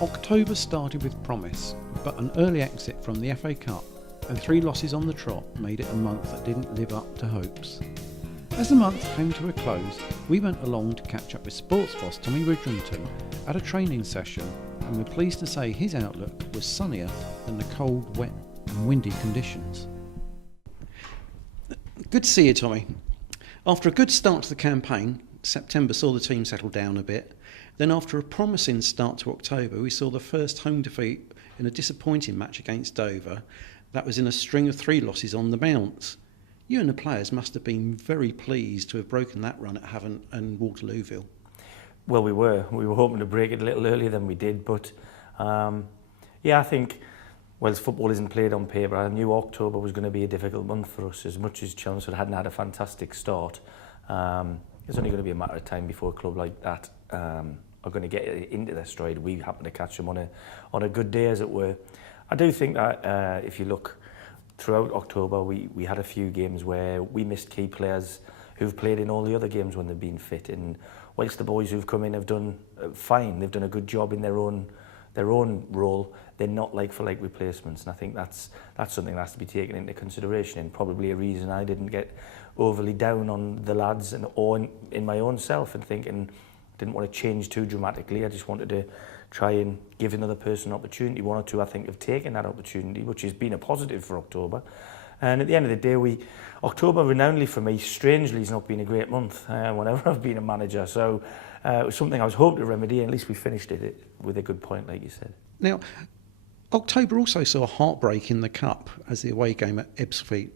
October started with promise, but an early exit from the FA Cup and 3 losses on the trot made it a month that didn't live up to hopes. As the month came to a close, we went along to catch up with sports boss Tommy Widdrington at a training session, and we're pleased to say his outlook was sunnier than the cold, wet and windy conditions. Good to see you, Tommy. After a good start to the campaign, September saw the team settle down a bit. Then after a promising start to October, we saw the first home defeat in a disappointing match against Dover. That was in a string of 3 losses on the bounce. You and the players must have been very pleased to have broken that run at Havant and Waterlooville. Well, we were hoping to break it a little earlier than we did, but I think, well, football isn't played on paper. I knew October was going to be a difficult month for us. As much as Chelmsford hadn't had a fantastic start, it's only going to be a matter of time before a club like that are going to get into their stride. We happen to catch them on a good day, as it were. I do think that if you look throughout October, we had a few games where we missed key players who've played in all the other games when they've been fit. And whilst the boys who've come in have done fine, they've done a good job in their own role, they're not like-for-like replacements. And I think that's something that has to be taken into consideration, and probably a reason I didn't get overly down on the lads or in my own self and thinking didn't want to change too dramatically. I just wanted to try and give another person an opportunity. 1 or 2, I think, have taken that opportunity, which has been a positive for October. And at the end of the day, October, renownedly for me, strangely, has not been a great month whenever I've been a manager. So it was something I was hoping to remedy, and at least we finished it with a good point, like you said. Now, October also saw a heartbreak in the Cup as the away game at Ebbsfleet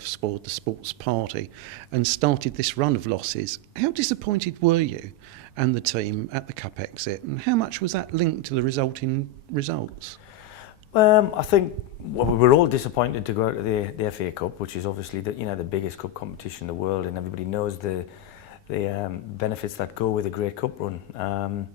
spoiled the sports party and started this run of losses. How disappointed were you and the team at the Cup exit, and how much was that linked to the resulting results? I think we were all disappointed to go out of the FA Cup, which is obviously the biggest cup competition in the world, and everybody knows the benefits that go with a great cup run.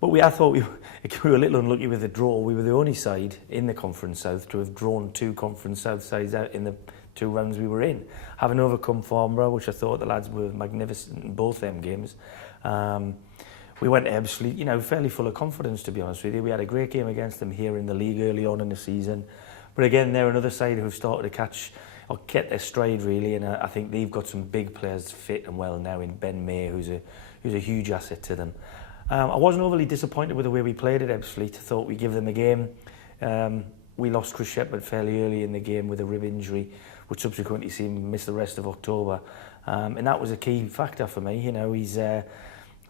But I thought we were a little unlucky with the draw. We were the only side in the Conference South to have drawn 2 Conference South sides out in the 2 rounds we were in. Having overcome Farnborough, which I thought the lads were magnificent in both them games. We went to Ebbsfleet, fairly full of confidence, to be honest with you. We had a great game against them here in the league early on in the season. But again, they're another side who've started to get their stride, really. And I think they've got some big players fit and well now in Ben May, who's a huge asset to them. I wasn't overly disappointed with the way we played at Ebbsfleet. I thought we'd give them a game. We lost Chris Shepherd fairly early in the game with a rib injury, which subsequently seemed to miss the rest of October. And that was a key factor for me. He's...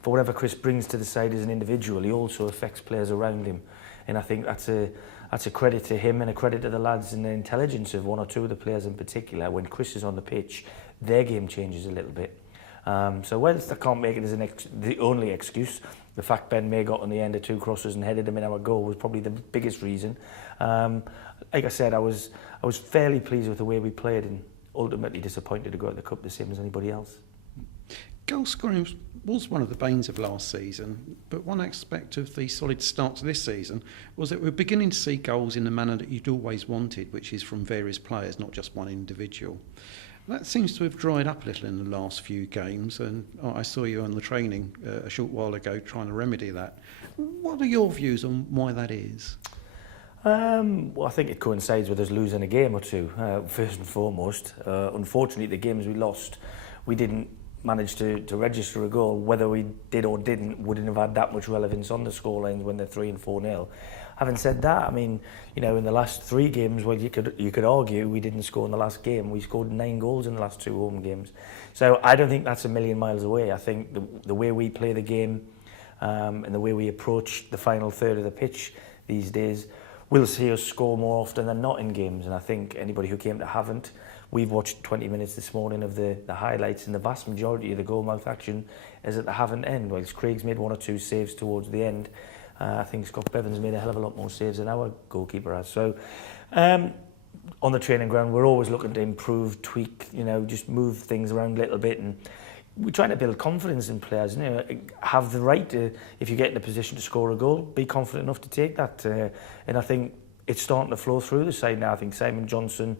for whatever Chris brings to the side as an individual, he also affects players around him. And I think that's a credit to him and a credit to the lads and the intelligence of 1 or 2 of the players in particular. When Chris is on the pitch, their game changes a little bit. So whilst I can't make it as the only excuse, the fact Ben May got on the end of 2 crosses and headed him in our goal was probably the biggest reason. Like I said, I was fairly pleased with the way we played and ultimately disappointed to go out the cup the same as anybody else. Goal scoring was one of the banes of last season, but one aspect of the solid start to this season was that we're beginning to see goals in the manner that you'd always wanted, which is from various players, not just one individual. That seems to have dried up a little in the last few games, and I saw you on the training a short while ago trying to remedy that. What are your views on why that is? Well, I think it coincides with us losing a game or 2, first and foremost. Unfortunately, the games we lost, we didn't managed to register a goal. Whether we did or didn't wouldn't have had that much relevance on the scorelines when they're 3 and 4-0. Having said that, I mean, in the last 3 games, well, you could argue we didn't score in the last game. We scored 9 goals in the last 2 home games. So I don't think that's a million miles away. I think the way we play the game and the way we approach the final third of the pitch these days will see us score more often than not in games. And I think anybody who came to Havant, we've watched 20 minutes this morning of the highlights, and the vast majority of the goal-mouth action is at the Havant end. Whilst Craig's made 1 or 2 saves towards the end, I think Scott Bevan's made a hell of a lot more saves than our goalkeeper has. So on the training ground, we're always looking to improve, tweak, just move things around a little bit, and we're trying to build confidence in players. Have the right to, if you get in a position to score a goal, be confident enough to take that. And I think it's starting to flow through the side now. I think Simon Johnson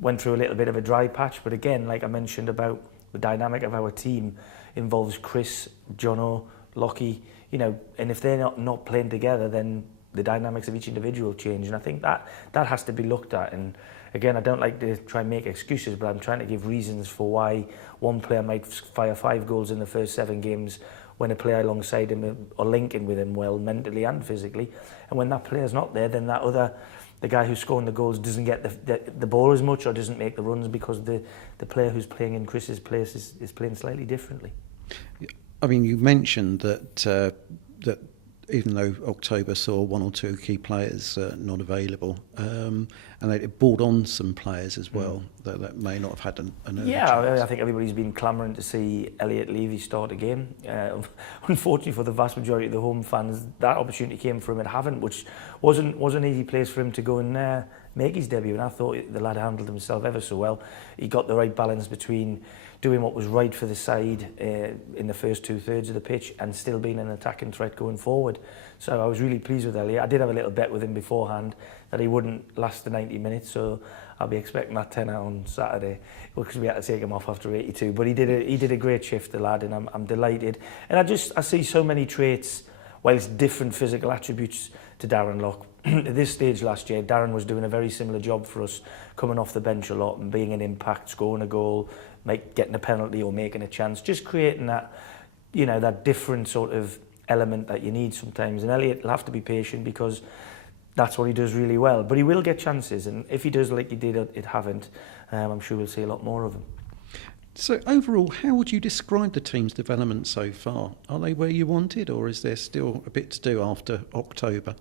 went through a little bit of a dry patch, but again, like I mentioned about the dynamic of our team, involves Chris, Jono, Lockie, and if they're not playing together, then the dynamics of each individual change, and I think that has to be looked at. And again, I don't like to try and make excuses, but I'm trying to give reasons for why one player might fire 5 goals in the first 7 games when a player alongside him or linking with him well mentally and physically, and when that player's not there, then the guy who's scoring the goals doesn't get the ball as much or doesn't make the runs because the player who's playing in Chris's place is playing slightly differently. I mean, you mentioned that even though October saw 1 or 2 key players not available, and they brought on some players as well that may not have had an early chance. I think everybody's been clamouring to see Elliot Levy start again. Unfortunately for the vast majority of the home fans, that opportunity came for him at Havant, which wasn't an easy place for him to go and make his debut, and I thought the lad handled himself ever so well. He got the right balance between doing what was right for the side in the first 2/3 of the pitch and still being an attacking threat going forward. So I was really pleased with Elliot. I did have a little bet with him beforehand that he wouldn't last the 90 minutes, so I'll be expecting that 10 on Saturday because we had to take him off after 82. But he did a great shift, the lad, and I'm delighted. And I see so many traits, whilst different physical attributes to Darren Lock. At this stage last year, Darren was doing a very similar job for us, coming off the bench a lot and being an impact, scoring a goal, getting a penalty or making a chance, just creating that, that different sort of element that you need sometimes. And Elliot will have to be patient because that's what he does really well. But he will get chances, and if he does like he did at Havant, I'm sure we'll see a lot more of him. So overall, how would you describe the team's development so far? Are they where you wanted, or is there still a bit to do after October?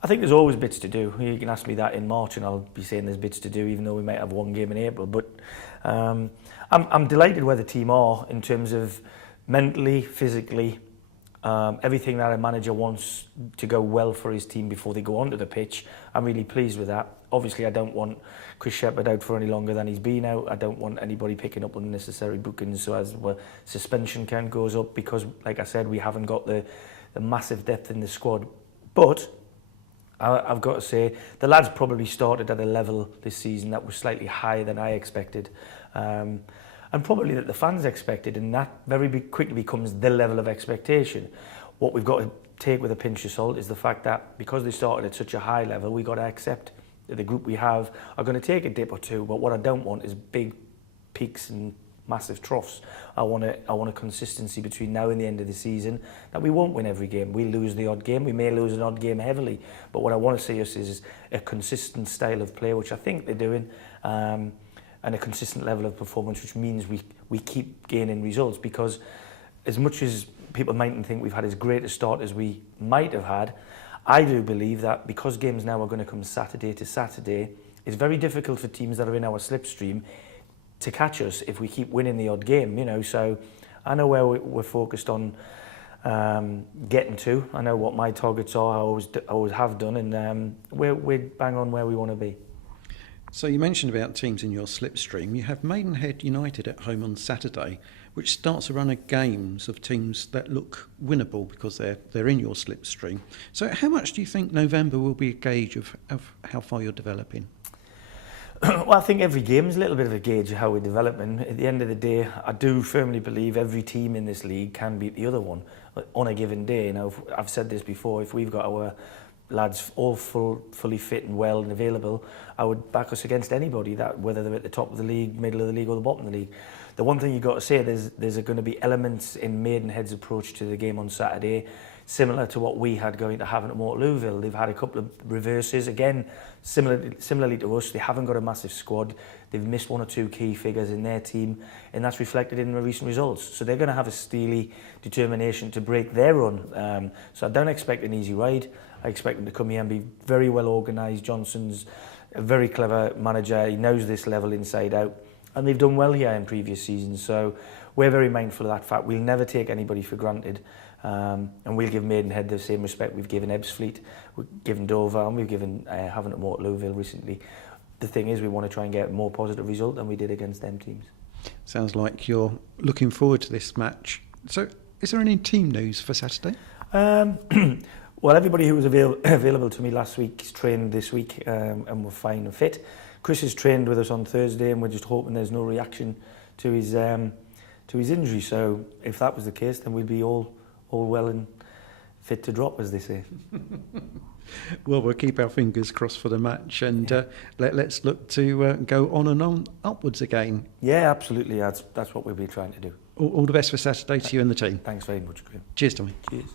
I think there's always bits to do. You can ask me that in March and I'll be saying there's bits to do, even though we might have 1 game in April. But I'm delighted where the team are in terms of mentally, physically, everything that a manager wants to go well for his team before they go onto the pitch. I'm really pleased with that. Obviously, I don't want Chris Shepherd out for any longer than he's been out. I don't want anybody picking up unnecessary bookings so as suspension count goes up because, like I said, we haven't got the massive depth in the squad. But I've got to say, the lads probably started at a level this season that was slightly higher than I expected. And probably that the fans expected, and that very quickly becomes the level of expectation. What we've got to take with a pinch of salt is the fact that because they started at such a high level, we've got to accept that the group we have are going to take a dip or two, but what I don't want is big peaks and massive troughs. I want a consistency between now and the end of the season that we won't win every game. We'll lose the odd game. We may lose an odd game heavily, but what I want to see us is a consistent style of play, which I think they're doing, and a consistent level of performance, which means we keep gaining results. Because as much as people mightn't think we've had as great a start as we might have had, I do believe that because games now are going to come Saturday to Saturday, it's very difficult for teams that are in our slipstream to catch us if we keep winning the odd game, So I know where we're focused on getting to. I know what my targets are. I always have done, and we're bang on where we want to be. So you mentioned about teams in your slipstream. You have Maidenhead United at home on Saturday, which starts a run of games of teams that look winnable because they're in your slipstream. So how much do you think November will be a gauge of how far you're developing? Well, I think every game is a little bit of a gauge of how we're developing. At the end of the day, I do firmly believe every team in this league can beat the other one on a given day. Now, I've said this before, if we've got our lads all fully fit and well and available, I would back us against anybody, that whether they're at the top of the league, middle of the league or the bottom of the league. The one thing you've got to say, there's going to be elements in Maidenhead's approach to the game on Saturday similar to what we had going to Havant at Waterlooville. They've had a couple of reverses, again, similarly to us. They haven't got a massive squad. They've missed 1 or 2 key figures in their team, and that's reflected in the recent results. So they're going to have a steely determination to break their run. So I don't expect an easy ride. I expect them to come here and be very well organised. Johnson's a very clever manager. He knows this level inside out. And they've done well here in previous seasons. So we're very mindful of that fact. We'll never take anybody for granted. And we'll give Maidenhead the same respect we've given Ebbsfleet, we've given Dover, and we've given Havant at Waterlooville recently. The thing is, we want to try and get a more positive result than we did against them teams. Sounds like you're looking forward to this match. So is there any team news for Saturday? Well, everybody who was available to me last week is trained this week and we're fine and fit. Chris is trained with us on Thursday, and we're just hoping there's no reaction to his injury. So if that was the case, then we'd be all well and fit to drop, as they say. Well, we'll keep our fingers crossed for the match, and let's look to go on and on upwards again. Yeah, absolutely. That's what we'll be trying to do. All the best for Saturday to you and the team. Thanks very much, Graham. Cheers, Tommy. Cheers.